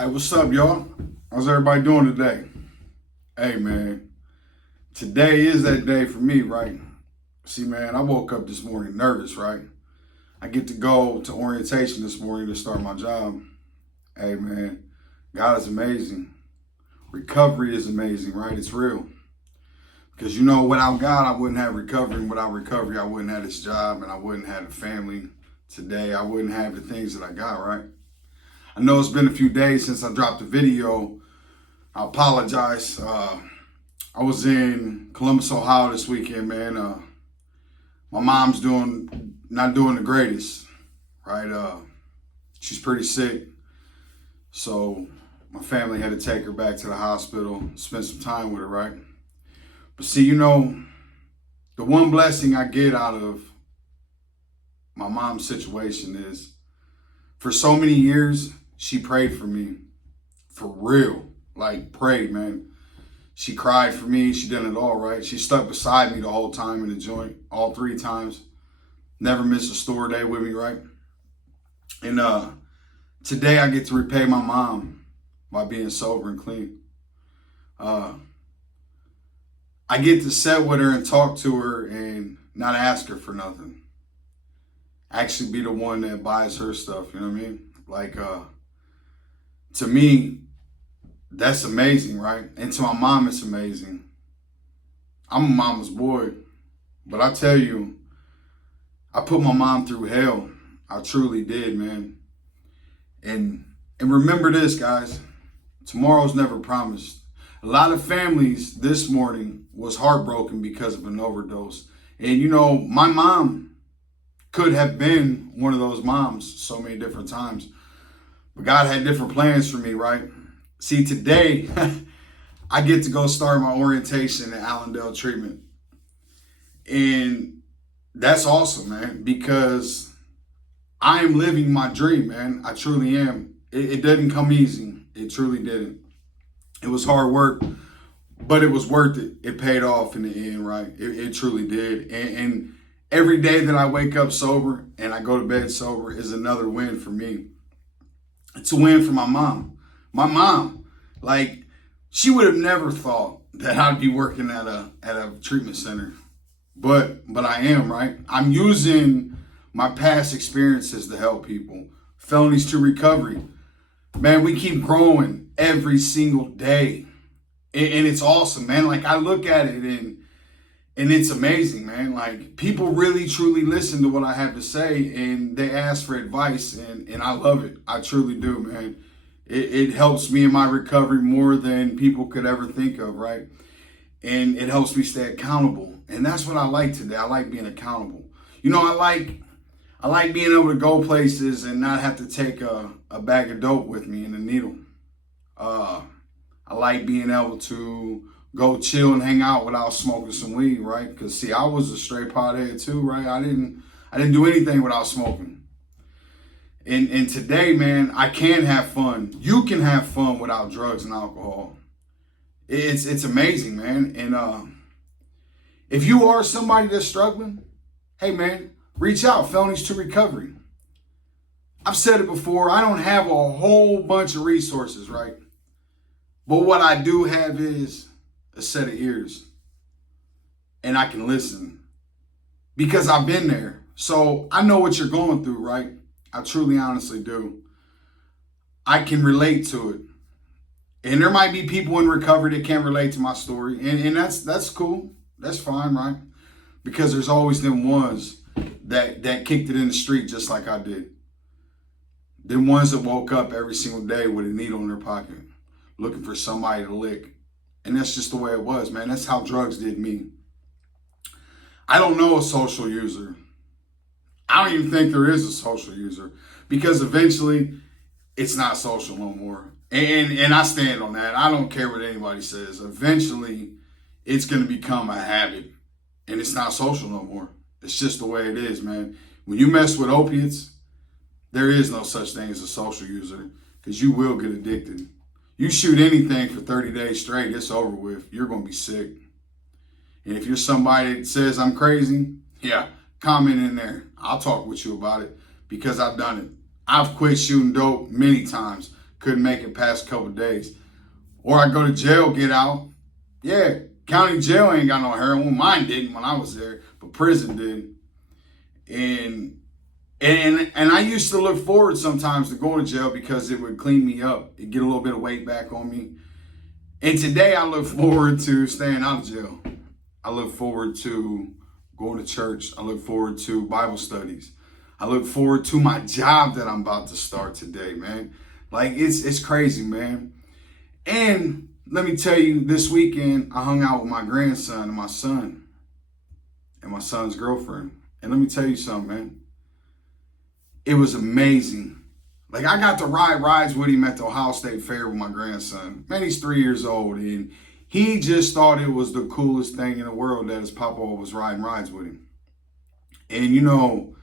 Hey, what's up, y'all? How's everybody doing today? Hey, man, today is that day for me, right? See, man, I woke up this morning nervous, right? I get to go to orientation this morning to start my job. Hey, man, God is amazing. Recovery is amazing, right? It's real. Because, without God, I wouldn't have recovery. And without recovery, I wouldn't have this job and I wouldn't have a family today. I wouldn't have the things that I got, right? I know it's been a few days since I dropped a video. I apologize. I was in Columbus, Ohio this weekend, man. My mom's not doing the greatest, right? She's pretty sick. So my family had to take her back to the hospital, spend some time with her, right? But see, the one blessing I get out of my mom's situation is for so many years, she prayed for me, for real, like prayed, man. She cried for me. She did it all, right? She stuck beside me the whole time in the joint, all 3 times. Never missed a store day with me, right? And today I get to repay my mom by being sober and clean. I get to sit with her and talk to her and not ask her for nothing. Actually be the one that buys her stuff, you know what I mean? Like, to me, that's amazing, right? And to my mom, it's amazing. I'm a mama's boy, but I tell you, I put my mom through hell. I truly did, man. And remember this, guys. Tomorrow's never promised. A lot of families this morning was heartbroken because of an overdose. And my mom could have been one of those moms so many different times. But God had different plans for me, right? See, today, I get to go start my orientation at Allendale Treatment. And that's awesome, man, because I am living my dream, man. I truly am. It didn't come easy. It truly didn't. It was hard work, but it was worth it. It paid off in the end, right? It truly did. And every day that I wake up sober and I go to bed sober is another win for me. It's a win for my mom. My mom, like, she would have never thought that I'd be working at a treatment center. But I am, right? I'm using my past experiences to help people. Felonies to recovery. Man, we keep growing every single day. And it's awesome, man. Like, I look at it and it's amazing, man. Like, people really, truly listen to what I have to say and they ask for advice and I love it. I truly do, man. It helps me in my recovery more than people could ever think of, right? And it helps me stay accountable. And that's what I like today. I like being accountable. I like being able to go places and not have to take a bag of dope with me and a needle. I like being able to go chill and hang out without smoking some weed, right? Because see, I was a straight pothead too, right? I didn't do anything without smoking. And today, man, I can have fun. You can have fun without drugs and alcohol. It's amazing, man. And if you are somebody that's struggling, hey, man, reach out. Felonies to Recovery. I've said it before. I don't have a whole bunch of resources, right? But what I do have is a set of ears. And I can listen. Because I've been there. So I know what you're going through, right? I truly, honestly do. I can relate to it. And there might be people in recovery that can't relate to my story. And that's cool. That's fine, right? Because there's always them ones that kicked it in the street just like I did. Them ones that woke up every single day with a needle in their pocket, looking for somebody to lick. And that's just the way it was, man. That's how drugs did me. I don't know a social user. I don't even think there is a social user because eventually it's not social no more. And I stand on that. I don't care what anybody says. Eventually it's going to become a habit and it's not social no more. It's just the way it is, man. When you mess with opiates, there is no such thing as a social user because you will get addicted. You shoot anything for 30 days straight, it's over with. You're going to be sick. And if you're somebody that says I'm crazy, yeah, comment in there. I'll talk with you about it because I've done it. I've quit shooting dope many times. couldn't make it past a couple of days. Or I go to jail, get out. Yeah, county jail ain't got no heroin. Mine didn't when I was there, but prison did. And I used to look forward sometimes to going to jail because it would clean me up. It'd get a little bit of weight back on me. And today I look forward to staying out of jail. I look forward to going to church. I look forward to Bible studies. I look forward to my job that I'm about to start today, man. Like, it's crazy, man. And let me tell you, this weekend, I hung out with my grandson and my son and my son's girlfriend. And let me tell you something, man. It was amazing. Like, I got to ride rides with him at the Ohio State Fair with my grandson. Man, he's 3 years old, and he just thought it was the coolest thing in the world that his papa was riding rides with him. And, you know,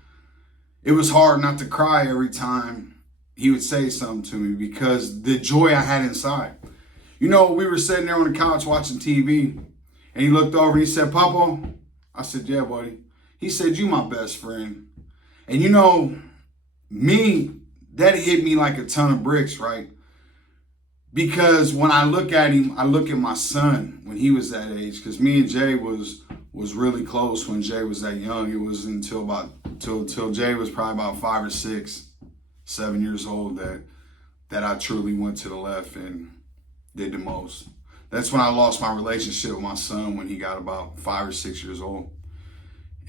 it was hard not to cry every time he would say something to me because the joy I had inside. You know, we were sitting there on the couch watching TV, and he looked over and he said, "Papa?" I said, "Yeah, buddy." He said, "You my best friend." And, you know, me, that hit me like a ton of bricks, right? Because when I look at him, I look at my son when he was that age. Because me and Jay was really close when Jay was that young. It was until Jay was probably about 5 or 6, 7 years old that I truly went to the left and did the most. That's when I lost my relationship with my son when he got about 5 or 6 years old.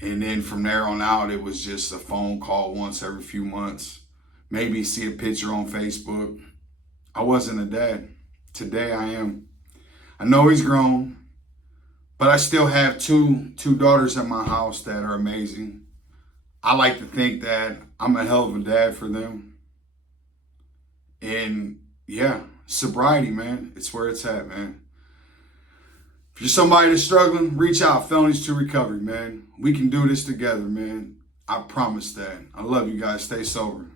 And then from there on out, it was just a phone call once every few months. Maybe see a picture on Facebook. I wasn't a dad. Today I am. I know he's grown, but I still have two daughters at my house that are amazing. I like to think that I'm a hell of a dad for them. And yeah, sobriety, man. It's where it's at, man. If you're somebody that's struggling, reach out. Felonies to Recovery, man. We can do this together, man. I promise that. I love you guys. Stay sober.